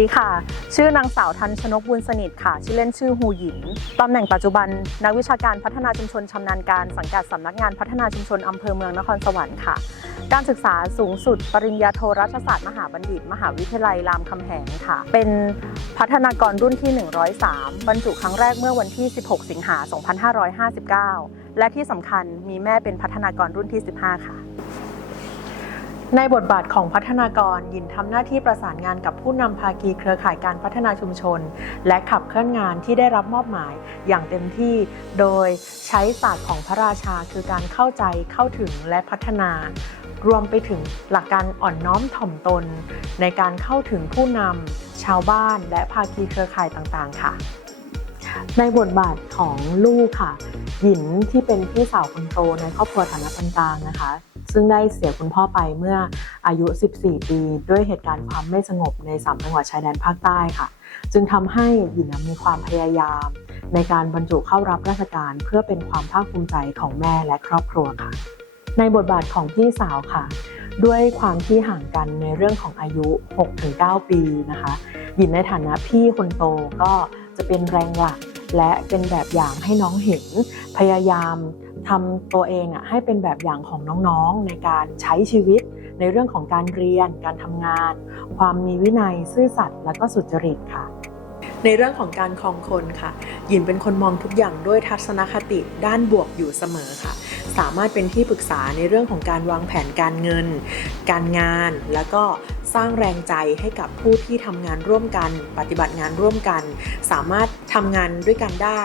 ดีค่ะ ชื่อนางสาวทันชนกบุญสนิทค่ะ ชื่อเล่นชื่อฮูหยินตำแหน่งปัจจุบัน นักวิชาการพัฒนาชุมชนชำนาญการสังกัดสำนักงานพัฒนาชุมชนอำเภอเมืองนครสวรรค์ค่ะ การศึกษาสูงสุด ปริญญาโทรัฐศาสตร์มหาบัณฑิต มหาวิทยาลัยรามคำแหงค่ะ เป็นพัฒนากรรุ่นที่ 103 บรรจุครั้งแรกเมื่อวันที่ 16 สิงหา 2559 และที่สำคัญมีแม่เป็นพัฒนากรรุ่นที่ 15 ค่ะ ในบทบาทของพัฒนากรหยินทำหน้าที่ประสานงานกับผู้นำภาคีเครือข่ายการพัฒนาชุมชน และขับเคลื่อนงานที่ได้รับมอบหมายอย่างเต็มที่ โดยใช้ศาสตร์ของพระราชาคือการเข้าใจเข้าถึงและพัฒนารวมไปถึงหลักการอ่อนน้อมถ่อมตน ในการเข้าถึงผู้นำชาวบ้านและภาคีเครือข่ายต่างๆ ค่ะ ในบทบาทของลูกค่ะ หยินที่เป็นพี่สาวคนโตในครอบครัวฐานะปานกลางนะคะ ซึ่งได้เสียคุณพ่อไปเมื่ออายุ 14 ปี ด้วยเหตุการณ์ความไม่สงบในสามจังหวัดชายแดนภาคใต้ค่ะ จึงทำให้หยินมีความพยายาม ในการบรรจุเข้ารับราชการเพื่อเป็นความภาคภูมิใจของแม่และครอบครัวค่ะ ในบทบาทของพี่สาวค่ะ ด้วยความที่ห่างกันในเรื่องของอายุ 6-9 ปีนะคะหยินในฐานะพี่คนโตก็จะเป็นแรงหลักและเป็นแบบอย่างให้น้องเห็นพยายาม ทำตัวเองอะให้เป็นแบบอย่างของน้องๆในการใช้ชีวิต ในเรื่องของการเรียน การทำงาน ความมีวินัยซื่อสัตย์และก็สุจริตค่ะ ในเรื่องของการครองคนค่ะยินเป็นคนมองทุกอย่างด้วยทัศนคติด้านบวกอยู่เสมอค่ะ สามารถเป็นที่ปรึกษาในเรื่องของการวางแผนการเงิน การงาน แล้วก็สร้างแรงใจให้กับผู้ที่ทำงานร่วมกัน ปฏิบัติงานร่วมกัน สามารถทำงานด้วยกันได้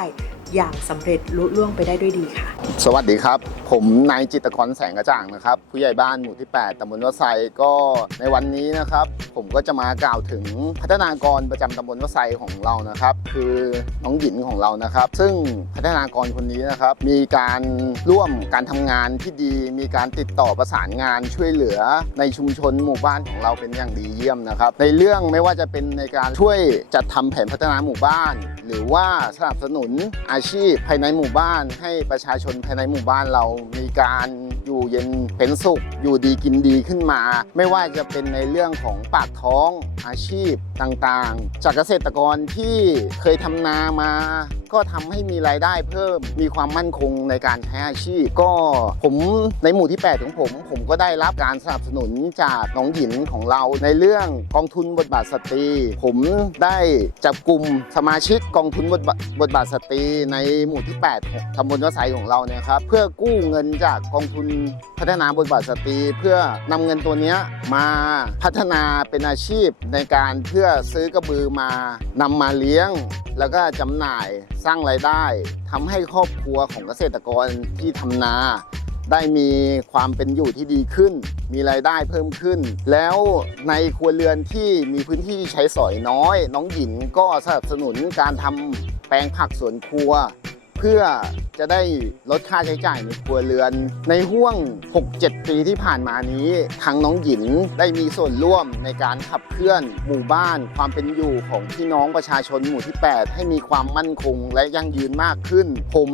อย่างสำเร็จลุล่วงไปได้ด้วยดีค่ะ สวัสดีครับ ผมนายจิตกรแสงกระจ่างนะครับ ผู้ใหญ่บ้านหมู่ที่ 8ตำบลวัดไซก็ในวันนี้นะครับ ผมก็จะมากล่าวถึงพัฒนากรประจำตำบลวัดไซของเรานะครับ คือน้องหยินของเรานะครับ ซึ่งพัฒนากรคนนี้นะครับ มีการร่วมการทำงานที่ดี มีการติดต่อประสานงานช่วยเหลือในชุมชนหมู่บ้านของเราเป็นอย่างดีเยี่ยมนะครับ ในเรื่องไม่ว่าจะเป็นในการช่วยจัดทำแผนพัฒนาหมู่บ้าน หรือว่าสนับสนุนอาชีพภายในหมู่บ้าน ให้ประชาชนภายในหมู่บ้านเรามีการอยู่เย็นเป็นสุข อยู่ดีกินดีขึ้นมา ไม่ว่าจะเป็นในเรื่องของปากท้องอาชีพต่างๆ จากเกษตรกรที่เคยทำนามา ก็ทำให้มีรายได้เพิ่ม มีความมั่นคงในการใช้อาชีพ ก็ผมในหมู่ที่ 8 ของผม ผมก็ได้รับการสนับสนุนจากน้องหยินของเราในเรื่องกองทุนบทบาทสตรี ผมได้จับกลุ่มสมาชิกกองทุนบทบาทบทบาทสตรี ในหมู่ที่8ของตำบลวัดไซของเราเนี่ยครับเพื่อกู้เงินจากกองทุนพัฒนาบทบาทสตรี เพื่อนำเงินตัวนี้มาพัฒนาเป็นอาชีพในการเพื่อซื้อกระบือมานำมาเลี้ยง แล้วก็จำหน่ายสร้างรายได้ทำให้ครอบครัวของเกษตรกรที่ทำนา ได้มีความเป็นอยู่ที่ดีขึ้น มีรายได้เพิ่มขึ้น แล้วในครัวเรือนที่มีพื้นที่ใช้สอยน้อย น้องหญินก็สนับสนุนการทำแปลงผักสวนครัว เพื่อจะได้ลดค่าใช้จ่ายในครัวเรือน ในห่วง 6-7 ปีที่ผ่านมานี้ทางน้องหยินได้มีส่วนร่วมในการขับเคลื่อนหมู่บ้าน ความเป็นอยู่ของพี่น้องประชาชนหมู่ที่ 8 ให้มีความมั่นคงและยั่งยืนมากขึ้น ผม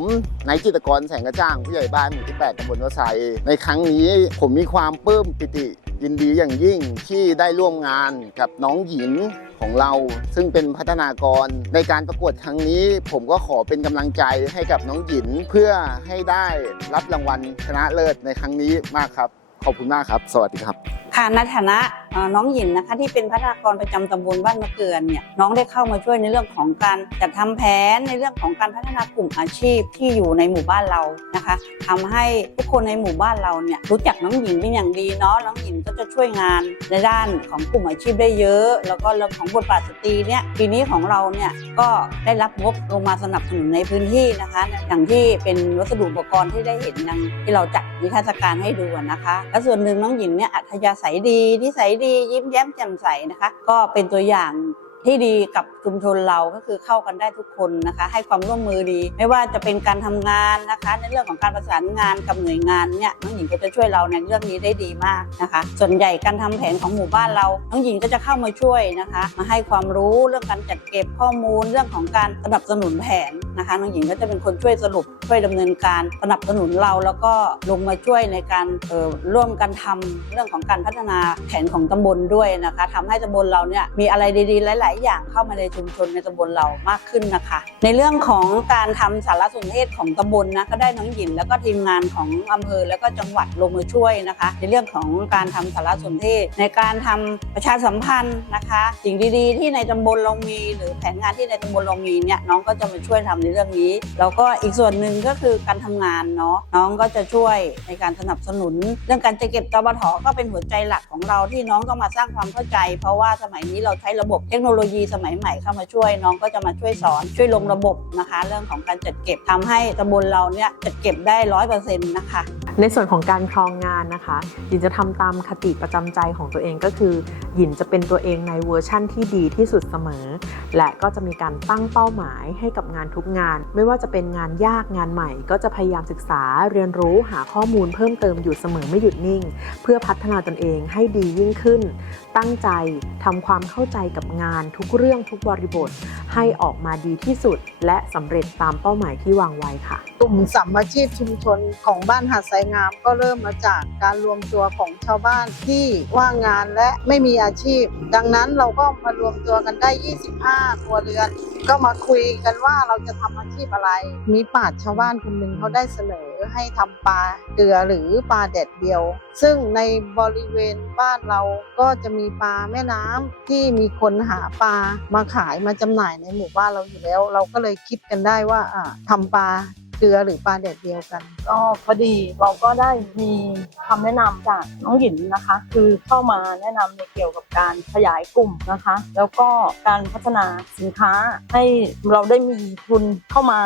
นายจิตกรแสงกระจ่างผู้ใหญ่บ้านหมู่ที่ 8ตำบลวัดไซในครั้งนี้ผมมีความปลื้มปิติ ยินดีอย่างยิ่งที่ได้ร่วมงานกับน้องหญินของเรา ซึ่งเป็นพัฒนากรในการประกวดครั้งนี้ ผมก็ขอเป็นกำลังใจให้กับน้องหยินเพื่อให้ได้รับรางวัลชนะเลิศในครั้งนี้มากครับ ขอบคุณมากครับ สวัสดีครับค่ะในฐานะน้องหยินนะคะที่เป็นพัฒนากรประจำตำบลบ้านมะเกลือนเนี่ยน้องได้เข้ามาช่วยในเรื่องของการจัดทำแผนในเรื่องของการพัฒนากลุ่มอาชีพที่อยู่ในหมู่บ้านเรานะคะทำให้ทุกคนในหมู่บ้านเราเนี่ยรู้จักน้องหญิงเป็นอย่างดีเนาะน้องหญิงก็จะช่วยงานในด้านของกลุ่มอาชีพได้เยอะ แล้วก็เรื่องของบทบาทสตรีเนี่ยปีนี้ของเราเนี่ยก็ได้รับงบลงมาสนับสนุนในพื้นที่นะคะ อย่างที่เป็นวัสดุอุปกรณ์ที่ได้เห็นอย่างที่เราจัดนิทรรศการให้ดูนะคะ และส่วนหนึ่งน้องหญิงเนี่ยอัธยาศัยดีนิสัยดียิ้มแย้มแจ่มใสนะคะ ก็เป็นตัวอย่าง ที่ดีกับชุมชนเราก็คือเข้ากันได้ทุกคนนะคะ ให้ความร่วมมือดี ไม่ว่าจะเป็นการทำงานนะคะ ในเรื่องของการประสานงานกับหน่วยงานเนี่ยน้องหญิงก็จะช่วยเราในเรื่องนี้ได้ดีมากนะคะ ส่วนใหญ่การทำแผนของหมู่บ้านเรา น้องหญิงก็จะเข้ามาช่วยนะคะ มาให้ความรู้เรื่องการจัดเก็บข้อมูล เรื่องของการสนับสนุนแผนนะคะ น้องหญิงก็จะเป็นคนช่วยสรุปช่วยดำเนินการสนับสนุนเราแล้วก็ลงมาช่วยในการร่วมกันทำเรื่องของการพัฒนาแผนของตำบลด้วยนะคะทำให้ตำบลเราเนี่ยมีอะไรดีๆหลายๆ อย่างเข้ามาในชุมชนในตำบลเรามากขึ้นนะคะ ในเรื่องของการทำสารสนเทศของตำบลนะก็ได้น้องหญิงแล้วก็ทีมงานของอำเภอแล้วก็จังหวัดลงมาช่วยนะคะ ในเรื่องของการทำสารสนเทศ ในการทำประชาสัมพันธ์นะคะ สิ่งดีๆ ที่ในตำบลเรามี หรือแผนงานที่ในตำบลเรามีเนี่ยน้องก็จะมาช่วยทำในเรื่องนี้แล้วก็อีกส่วนหนึ่งก็คือการทำงานเนาะน้องก็จะช่วยในการสนับสนุน เรื่องการจะเก็บตบถก็เป็นหัวใจหลักของเราที่น้องก็มาสร้างความเข้าใจ เพราะว่าสมัยนี้เราใช้ระบบเทคโนโลโลยีสมัยใหม่เข้ามาช่วยน้องก็จะมาช่วยสอนช่วยลงระบบนะคะ เรื่องของการจัดเก็บทำให้ตำบลเราเนี่ยจัดเก็บได้ร้อยเปอร์เซ็นต์นะคะ ในส่วนของการครองงานนะคะหยินจะทำตามคติประจำใจของตัวเองก็คือหยินจะเป็นตัวเองในเวอร์ชั่นที่ดีที่สุดเสมอ และก็จะมีการตั้งเป้าหมายให้กับงานทุกงาน ไม่ว่าจะเป็นงานยากงานใหม่ ก็จะพยายามศึกษาเรียนรู้หาข้อมูลเพิ่มเติมอยู่เสมอไม่หยุดนิ่ง เพื่อพัฒนาตนเองให้ดียิ่งขึ้น ตั้งใจทำความเข้าใจกับงานทุกเรื่องทุกบริบท ให้ออกมาดีที่สุด และสำเร็จตามเป้าหมายที่วางไว้ค่ะ กลุ่มสัมมาชีพชุมชนของบ้านหาดไซงามก็เริ่มมาจากการรวมตัวของชาวบ้านที่ว่างงานและไม่มีอาชีพ ดังนั้นเราก็มารวมตัวกันได้ 25 ครัวเรือน ก็มาคุยกันว่าเราจะทำอาชีพอะไร มีปราชชาวบ้านคนหนึ่งเขาได้เสนอให้ทำปลาเกลือหรือปลาแดดเดียว ซึ่งในบริเวณบ้านเราก็จะมีปลาแม่น้ำที่มีคนหาปลามาขายมาจำหน่ายในหมู่บ้านเราอยู่แล้ว เราก็เลยคิดกันได้ว่าอ่าทำปลา เกลือหรือปลาแดดเดียวกัน ก็พอดีเราก็ได้มีคำแนะนำจากน้องหยินนะคะ คือเข้ามาแนะนำในเกี่ยวกับการขยายกลุ่มนะคะ แล้วก็การพัฒนาสินค้าให้เราได้มีทุนเข้ามา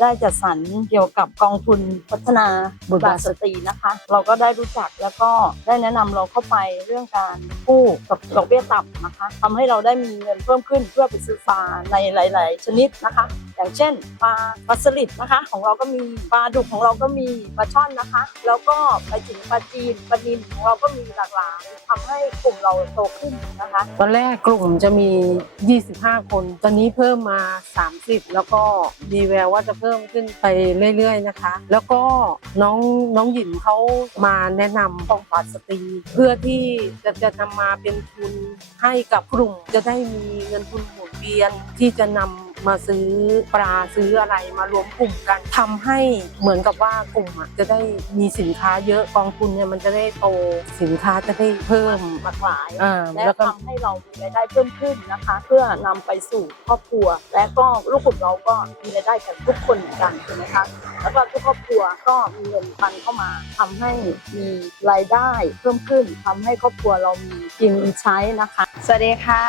ได้จัดสรรเกี่ยวกับกองทุนพัฒนาบุตรสตรีนะคะ เราก็ได้รู้จักแล้วก็ได้แนะนำเราเข้าไปเรื่องการกู้กับดอกเบี้ยต่ำนะคะทำให้เราได้มีเงินเพิ่มขึ้นเพื่อไปซื้อปลาในหลาย ๆ ชนิดนะคะ อย่างเช่นปลาปลาสลิดนะคะ ของเราก็มีปลาดุกของเราก็มีปลาช่อนนะคะ แล้วก็ไปถึงปลาจีนปลานิลของเราก็มีหลากหลายทำให้กลุ่มเราโตขึ้นนะคะ ตอนแรกกลุ่มจะมี 25 คน ตอนนี้เพิ่มมา 30 แล้วก็มีแววว่าจะเพิ่มขึ้นไปเรื่อยๆนะคะ แล้วก็น้องน้องหญิงเขามาแนะนำของปาสตรี เพื่อที่จะจะนำมาเป็นทุนให้กับกลุ่มจะได้มีเงินทุนหมุนเวียนที่จะนำ มาซื้อปลาซื้ออะไรมารวมกลุ่มกันทำให้เหมือนกับว่ากลุ่มอะจะได้มีสินค้าเยอะกองทุนเนี่ยมันจะได้โตสินค้าจะได้เพิ่มหลากหลายอ่าและแล้วก็ทำให้เรามีรายได้เพิ่มขึ้นนะคะ เพื่อนำไปสู่ครอบครัว และก็ลูกกลุ่มเราก็มีรายได้กันทุกคนเหมือนกันใช่ไหมคะแล้วก็ทุกครอบครัวก็มีเงินปันเข้ามาทำให้มีรายได้เพิ่มขึ้นทำให้ครอบครัวเรามีกินใช้นะคะ สวัสดีค่ะ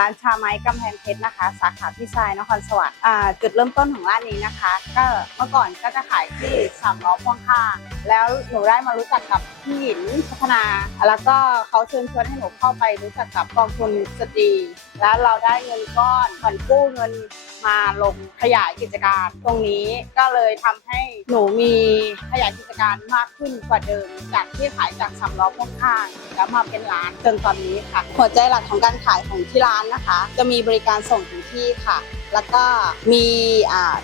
ร้านชาไม้กำแพงเพชรนะคะ สาขาพี่ชายนครสวรรค์จุดเริ่มต้นของร้านนี้นะคะ ก็เมื่อก่อนก็จะขายที่สามล้อพ่วงข้างแล้วหนูได้มารู้จักกับพี่หญินพัฒนา แล้วก็เขาเชิญชวนให้หนูเข้าไปรู้จักกับกองทุนสตรี แล้วเราได้เงินก้อนผ่อนกู้เงิน มาลงขยายกิจการตรงนี้ก็เลยทำให้หนูมีขยายกิจการมากขึ้นกว่าเดิม จากที่ขายจากสำล้อพ่วงข้างแล้วมาเป็นร้านจนตอนนี้ค่ะ หัวใจหลักของการขายของที่ร้านนะคะ จะมีบริการส่งถึงที่ค่ะแล้วก็มี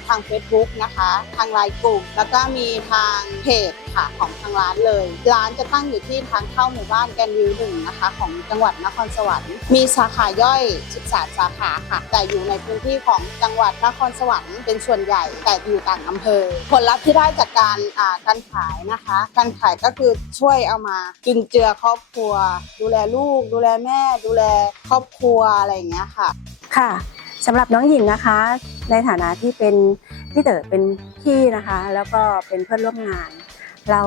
ทาง Facebook นะคะ ทางไลน์กลุ่ม แล้วก็มีทางเพจค่ะของทางร้านเลย ร้านจะตั้งอยู่ที่ทางเข้าหมู่บ้านแกนวิวหนึ่งนะคะ ของจังหวัดนครสวรรค์ มีสาขาย่อย 13 สาขาค่ะ แต่อยู่ในพื้นที่ของจังหวัดนครสวรรค์เป็นส่วนใหญ่ แต่อยู่ต่างอำเภอ ผลลัพธ์ที่ได้จากการการขายนะคะ การขายก็คือช่วยเอามาจุนเจือครอบครัว ดูแลลูก ดูแลแม่ ดูแลครอบครัวอะไรอย่างเงี้ยค่ะ ค่ะ สำหรับน้องหญิงนะคะ ในฐานะที่เป็นพี่เต๋อเป็นพี่นะคะ แล้วก็เป็นเพื่อนร่วมงาน เรา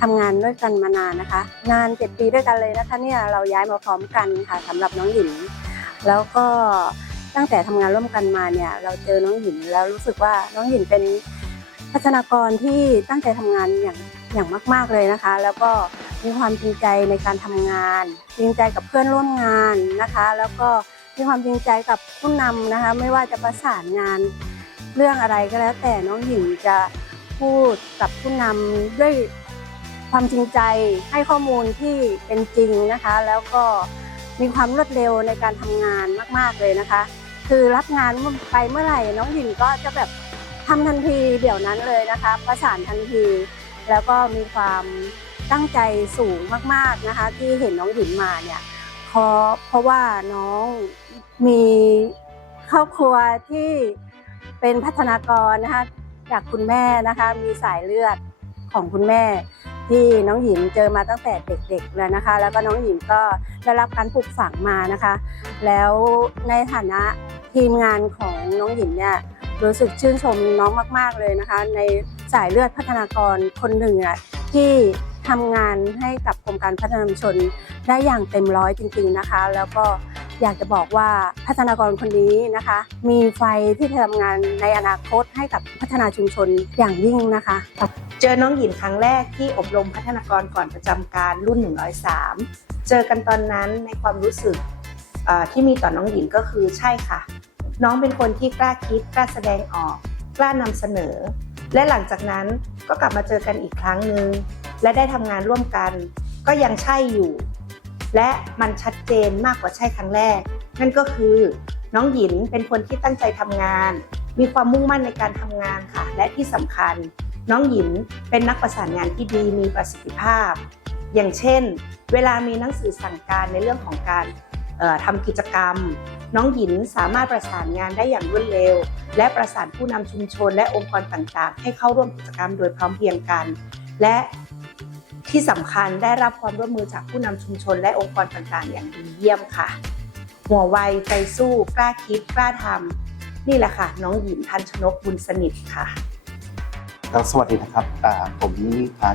ทำงานด้วยกันมานานนะคะ นานเจ็ดปีด้วยกันเลยนะคะเนี่ยเราย้ายมาพร้อมกันค่ะสำหรับน้องหญิง แล้วก็ตั้งแต่ทำงานร่วมกันมาเนี่ยเราเจอน้องหญิงแล้วรู้สึกว่าน้องหญิงเป็นพัฒนากรที่ตั้งใจทำงานอย่างอย่างมาก ๆเลยนะคะ แล้วก็มีความจริงใจในการทำงาน จริงใจกับเพื่อนร่วมงานนะคะ แล้วก็ มีความจริงใจกับผู้นำนะคะ ไม่ว่าจะประสานงานเรื่องอะไรก็แล้ว แต่น้องหญิงจะพูดกับผู้นำด้วยความจริงใจให้ข้อมูลที่เป็นจริงนะคะ แล้วก็มีความรวดเร็วในการทำงานมาก ๆเลยนะคะ คือรับงานไปเมื่อไหร่น้องหญิงก็จะแบบทำทันทีเดี๋ยวนั้นเลยนะคะ ประสานทันที แล้วก็มีความตั้งใจสูงมากๆนะคะ ที่เห็นน้องหญิงมาเนี่ย เพราะเพราะว่าน้องมีครอบครัวที่เป็นพัฒนากรนะคะจากคุณแม่นะคะมีสายเลือดของคุณแม่ ที่น้องหญิงเจอมาตั้งแต่เด็กๆเลยนะคะ แล้วก็น้องหญิงก็ได้รับการปลูกฝังมานะคะ แล้วในฐานะทีมงานของน้องหญิงเนี่ย รู้สึกชื่นชมน้องมาก ๆ เลยนะคะ ในสายเลือดพัฒนากรคนหนึ่งอะที่ทำงานให้กับกรมการพัฒนาชุมชนได้อย่างเต็มร้อยจริง ๆนะคะ แล้วก็อยากจะบอกว่าพัฒนากรคนนี้นะคะ มีไฟที่จะทำงานในอนาคตให้กับพัฒนาชุมชนอย่างยิ่งนะคะ เจอน้องหญิงครั้งแรกที่อบรมพัฒนากรก่อนประจำการรุ่น 103 เจอกันตอนนั้นในความรู้สึกที่มีต่อน้องหญิงก็คือใช่ค่ะ น้องเป็นคนที่กล้าคิด กล้าแสดงออก กล้านำเสนอ และหลังจากนั้นก็กลับมาเจอกันอีกครั้งหนึ่งและได้ทำงานร่วมกัน ก็ยังใช่อยู่ และมันชัดเจนมากกว่าใช่ครั้งแรก นั่นก็คือ น้องหญินเป็นคนที่ตั้งใจทำงาน มีความมุ่งมั่นในการทำงานค่ะ และที่สำคัญ น้องหญินเป็นนักประสานงานที่ดีมีประสิทธิภาพ อย่างเช่น เวลามีหนังสือสั่งการในเรื่องของการ ทำกิจกรรม น้องหญินสามารถประสานงานได้อย่างรวดเร็ว และประสานผู้นำชุมชนและองค์กรต่างๆ ให้เข้าร่วมกิจกรรมโดยพร้อมเพรียงกัน และที่สำคัญได้รับความร่วมมือจากผู้นำชุมชนและองค์กรต่างๆ อย่างดีเยี่ยมค่ะ หัวไวใจสู้ กล้าคิด กล้าทำนี่แหละค่ะ น้องหญินทันชนกบุญสนิทค่ะ ครับสวัสดีนะครับผม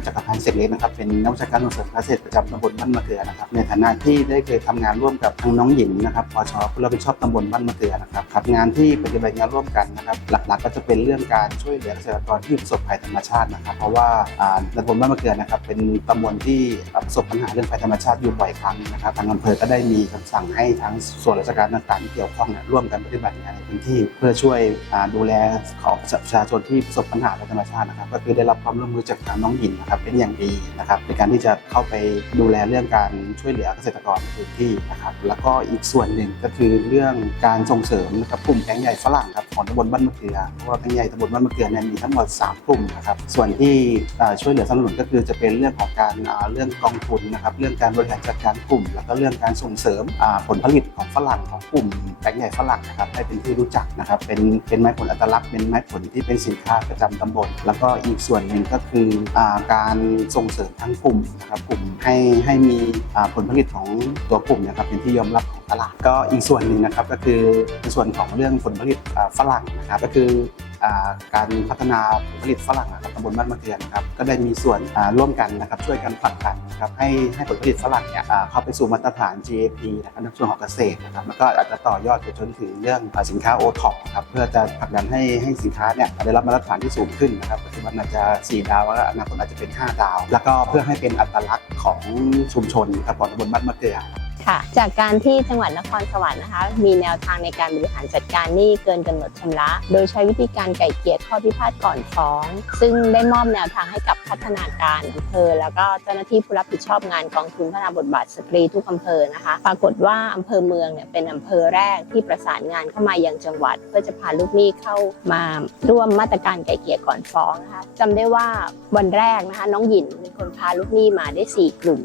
จักรพันธ์เสกเล็กนะครับ เป็นนักวิชาการส่งเสริมเกษตรประจำตำบลบ้านมะเกือนะครับ ในฐานะที่ได้เคยทำงานร่วมกับทางน้องหญิงนะครับพชผู้รับผิดชอบตำบลบ้านมะเกือนะครับครับ งานที่ปฏิบัติงานร่วมกันนะครับ หลักๆ ก็จะเป็นเรื่องการช่วยเหลือเกษตรกรที่ประสบภัยธรรมชาตินะครับ เพราะว่าตำบลบ้านมะเกือนะครับ เป็นตำบลที่ประสบปัญหาเรื่องภัยธรรมชาติอยู่บ่อยครั้งนะครับ ทางอำเภอก็ได้มีคำสั่งให้ทั้งส่วนราชการต่างๆที่เกี่ยวข้องร่วมกันปฏิบัติงานในพื้นที่ เพื่อช่วยดูแลของประชาชนที่ประสบปัญหาภัยธรรมชาตินะครับก็คือได้รับความร่วมมือจากทางน้องหญิงนะครับเป็นอย่างดีนะครับในการที่จะเข้าไปดูแลเรื่องการช่วยเหลือเกษตรกรในพื้นที่นะครับแล้วก็อีกส่วนหนึ่งก็คือเรื่องการส่งเสริมนะครับกลุ่มแก๊งใหญ่ฝรั่งครับของตำบลบ้านมะเขือเพราะว่าแก๊งใหญ่ตำบลบ้านมะเขือเนี่ยมีทั้งหมด 3 กลุ่มนะครับส่วนที่ช่วยเหลือสนับสนุนก็คือจะเป็นเรื่องของการเรื่องกองทุนนะครับเรื่องการบริหารจัดการกลุ่ม แล้วก็เรื่องการส่งเสริมผลผลิตของฝรั่งของกลุ่มแก๊งใหญ่ฝรั่งนะครับให้เป็นที่รู้จักนะครับเป็นเป็นไม้ผลอัตลักษณ์เป็นไม้ผลที่เป็นสินค้าประจำตำบลแล้วก็อีกส่วนหนึ่งก็คืออการส่งเสริมทั้งกลุ่มนะครับกลุ่มให้ให้มีผลผลิตของตัวกลุ่มนะครับเป็นที่ยอมรับของตลาดก็อีกส่วนหนึ่งนะครับก็คือในส่วนของเรื่องผลผลิตฝรั่งนะครับก็คือ การพัฒนาผลผลิตฝรั่งนะครับตำบลบ้านมะเขือนะครับก็ได้มีส่วนร่วมกันนะครับช่วยกันผลักดันนะครับให้ให้ผลผลิตฝรั่งเนี่ยเข้าไปสู่มาตรฐาน GAP นะครับในส่วนของเกษตรนะครับแล้วก็อาจจะต่อยอดไปจนถึงเรื่องสินค้า o t o p นะครับเพื่อจะผลักดันให้ให้สินค้าเนี่ยได้รับมาตรฐานที่สูงขึ้นนะครับปัจจุบันอาจจะ 4 ดาวแล้วอนาคตอาจจะเป็น 5 ดาว แล้วก็เพื่อให้เป็นอัตลักษณ์ของชุมชนนะครับของตำบลบ้านมะเขือ ค่ะ จากการที่จังหวัดนครสวรรค์นะคะ มีแนวทางในการบริหารจัดการหนี้เกินกำหนดชำระ โดยใช้วิธีการไก่เกลี่ยข้อพิพาทก่อนฟ้อง ซึ่งได้มอบแนวทางให้กับพัฒนาการอำเภอ แล้วก็เจ้าหน้าที่ผู้รับผิดชอบงานกองทุนพัฒนาบทบาทสตรีทุกอำเภอนะคะ ปรากฏว่าอำเภอเมืองเนี่ยเป็นอำเภอแรกที่ประสานงานเข้ามายังจังหวัด เพื่อจะพาลูกหนี้เข้ามาร่วมมาตรการไก่เกลี่ยก่อนฟ้องนะคะจำได้ว่าวันแรกนะคะน้องหยินเป็นคนพาลูกหนี้มาได้สี่กลุ่ม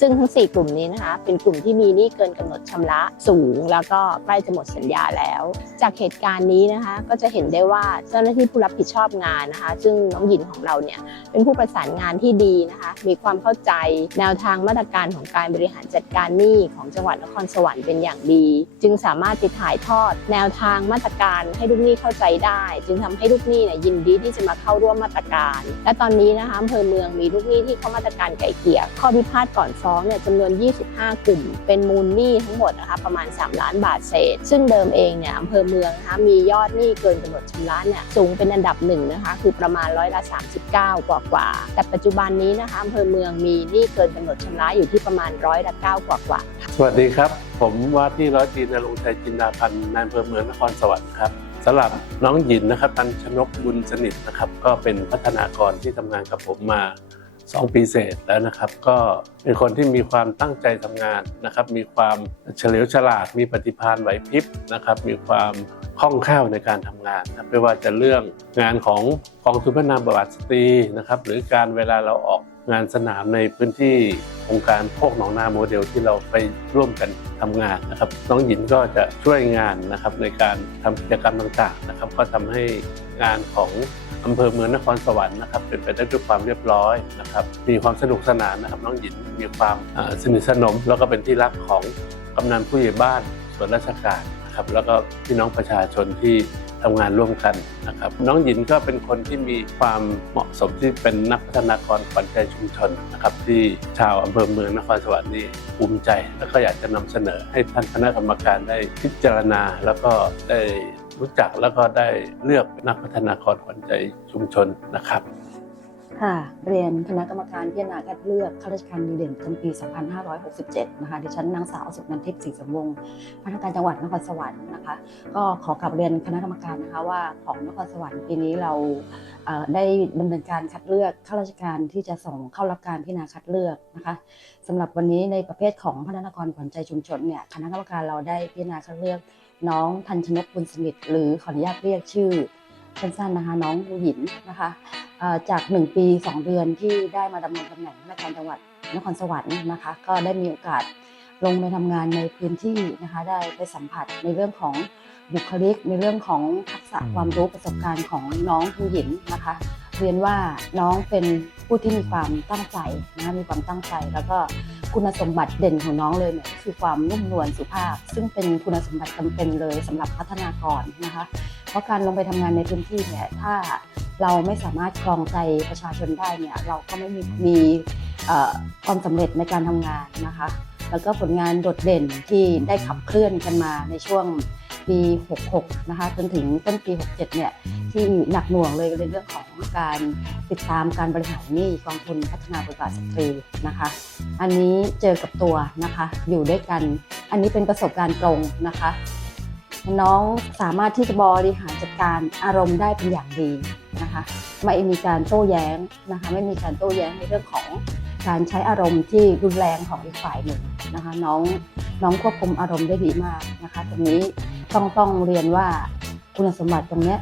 ซึ่งทั้ง 4 กลุ่มนี้นะคะเป็นกลุ่มที่มีหนี้เกินกำหนดชำระสูง แล้วก็ใกล้จะหมดสัญญาแล้ว จากเหตุการณ์นี้นะคะก็จะเห็นได้ว่าเจ้าหน้าที่ผู้รับผิดชอบงานนะคะ ซึ่งน้องหญินของเราเนี่ยเป็นผู้ประสานงานที่ดีนะคะ มีความเข้าใจแนวทางมาตรการของการบริหารจัดการหนี้ของจังหวัดนครสวรรค์เป็นอย่างดี จึงสามารถติดถ่ายทอด แนวทางมาตรการให้ลูกหนี้เข้าใจได้ จึงทำให้ลูกหนี้เนี่ยยินดีที่จะมาเข้าร่วมมาตรการ และตอนนี้นะคะอำเภอเมืองมีลูกหนี้ที่เข้ามาตรการไก่เกลี่ยข้อพิพาทก่อนฟ้องเนี่ยจำนวน 25 กลุ่มเป็นมูลหนี้ทั้งหมดนะคะประมาณ 3 ล้านบาทเศษ ซึ่งเดิมเองเนี่ยอำเภอเมืองนะคะมียอดหนี้เกินกำหนดชำระเนี่ยสูงเป็นอันดับหนึ่งนะคะคือประมาณร้อยละ 39 กว่ากว่า แต่ปัจจุบันนี้นะคะอำเภอเมืองมีหนี้เกินกำหนดชำระอยู่ที่ประมาณร้อยละ9กว่ากว่า สวัสดีครับ ผมว่าที่ร้อยตรีนรงค์ชัยจินดาพันธ์นายอำเภอเมืองนครสวรรค์ครับสำหรับน้องหยินนะครับตันชนกบุญสนิทนะครับก็เป็นพัฒนากรที่ทำงานกับผมมา 2 ปีเศษแล้วนะครับ ก็เป็นคนที่มีความตั้งใจทำงานนะครับ มีความเฉลียวฉลาด มีปฏิภาณไหวพริบนะครับ มีความคล่องแคล่วในการทำงานนะไม่ว่าจะเรื่องงานของกองทุนพัฒนาบำบัดสตรีนะครับ หรือการเวลาเราออกงานสนามในพื้นที่โครงการโคกหนองนาโมเดลที่เราไปร่วมกันทำงานนะครับ น้องหญินก็จะช่วยงานนะครับในการทำกิจกรรมต่างๆนะครับ ก็ทำให้งานของ อำเภอเมืองนครสวรรค์นะครับเป็นไปได้ด้วยความเรียบร้อยนะครับมีความสนุกสนานนะครับน้องหญินมีความสนิทสนม แล้วก็เป็นที่รักของกำนันผู้ใหญ่บ้านส่วนราชการนะครับแล้วก็พี่น้องประชาชนที่ทำงานร่วมกันนะครับน้องหญินก็เป็นคนที่มีความเหมาะสมที่เป็นนักพัฒนากรขวัญใจชุมชนนะครับที่ชาวอำเภอเมืองนครสวรรค์นี่ภูมิใจ แล้วก็อยากจะนำเสนอให้ท่านคณะกรรมการได้พิจารณาแล้วก็ได้ รู้จักแล้วก็ได้เลือกนักพัฒนากรขวัญใจชุมชนนะครับ ค่ะ เรียนคณะกรรมการพิจารณาคัดเลือกข้าราชการดีเด่นประจำปี 2567 นะคะ ดิฉันนางสาวสุนันทิพย์ศรีสมวงศ์พนักงานจังหวัดนครสวรรค์นะคะ ก็ขอกลับเรียนคณะกรรมการนะคะว่าของนครสวรรค์ปีนี้เราได้ดำเนินการคัดเลือกข้าราชการที่จะส่งเข้ารับการพิจารณาคัดเลือกนะคะสำหรับวันนี้ในประเภทของพัฒนากรขวัญใจชุมชนเนี่ยคณะกรรมการเราได้พิจารณาคัดเลือก น้องทันชนกบุญสนิทหรือขออนุญาตเรียกชื่อสั้นๆนะคะ น้องหูหินนะคะจาก 1 ปี 2 เดือนที่ได้มาดำรงตำแหน่งผู้ว่การจังหวัดนครสวรรค์นะคะ ก็ได้มีโอกาสลงไปทำงานในพื้นที่นะคะ ได้ไปสัมผัสในเรื่องของบุคลิก ในเรื่องของทักษะความรู้ประสบการณ์ของน้องผู้หญิงนะคะ เรียนว่าน้องเป็น ผู้ที่มีความตั้งใจนะมีความตั้งใจ แล้วก็คุณสมบัติเด่นของน้องเลยเนี่ยก็คือความนุ่มนวลสุภาพ ซึ่งเป็นคุณสมบัติจำเป็นเลยสำหรับพัฒนากรนะคะ เพราะการลงไปทำงานในพื้นที่เนี่ยถ้าเราไม่สามารถครองใจประชาชนได้เนี่ยเราก็ไม่มีมีความสำเร็จในการทำงานนะคะ แล้วก็ผลงานโดดเด่นที่ได้ขับเคลื่อนกันมาในช่วง ปี 66 นะคะจนถึงต้นปี 67 เนี่ยที่หนักหน่วงเลยในเรื่องของการติดตามการบริหารหนี้กองทุนพัฒนาบทบาทสตรีนะคะ อันนี้เจอกับตัวนะคะอยู่ด้วยกัน อันนี้เป็นประสบการณ์ตรงนะคะ น้องสามารถที่จะบริหารจัดการอารมณ์ได้เป็นอย่างดีนะคะไม่มีการโต้แย้งนะคะไม่มีการโต้แย้งในเรื่องของการใช้อารมณ์ที่รุนแรงของอีกฝ่ายหนึ่งนะคะน้องน้องควบคุมอารมณ์ได้ดีมากนะคะ ตรงนี้ ต้องต้องเรียนว่าคุณสมบัติตรงเนี้ย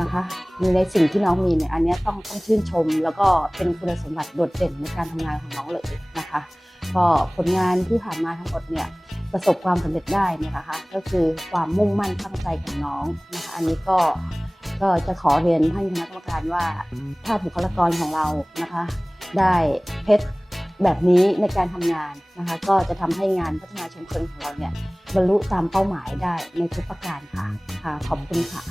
นะคะมีในสิ่งที่น้องมีเนี่ยอันนี้ต้องต้องชื่นชม แล้วก็เป็นคุณสมบัติโดดเด่นในการทำงานของน้องเลยนะคะก็ผลงานที่ผ่านมาทั้งหมดเนี่ยประสบความสำเร็จได้เนี่ยนะคะก็คือความมุ่งมั่นตั้งใจของน้องนะคะอันนี้ก็ก็จะขอเรียนท่านคณะกรรมการว่าถ้าบุคลากรของเรานะคะ ได้เพชร แบบนี้ในการทำงานนะคะ ก็จะทำให้งานพัฒนาชุมชนของเราเนี่ยบรรลุตามเป้าหมายได้ในทุกประการค่ะค่ะขอบคุณค่ะ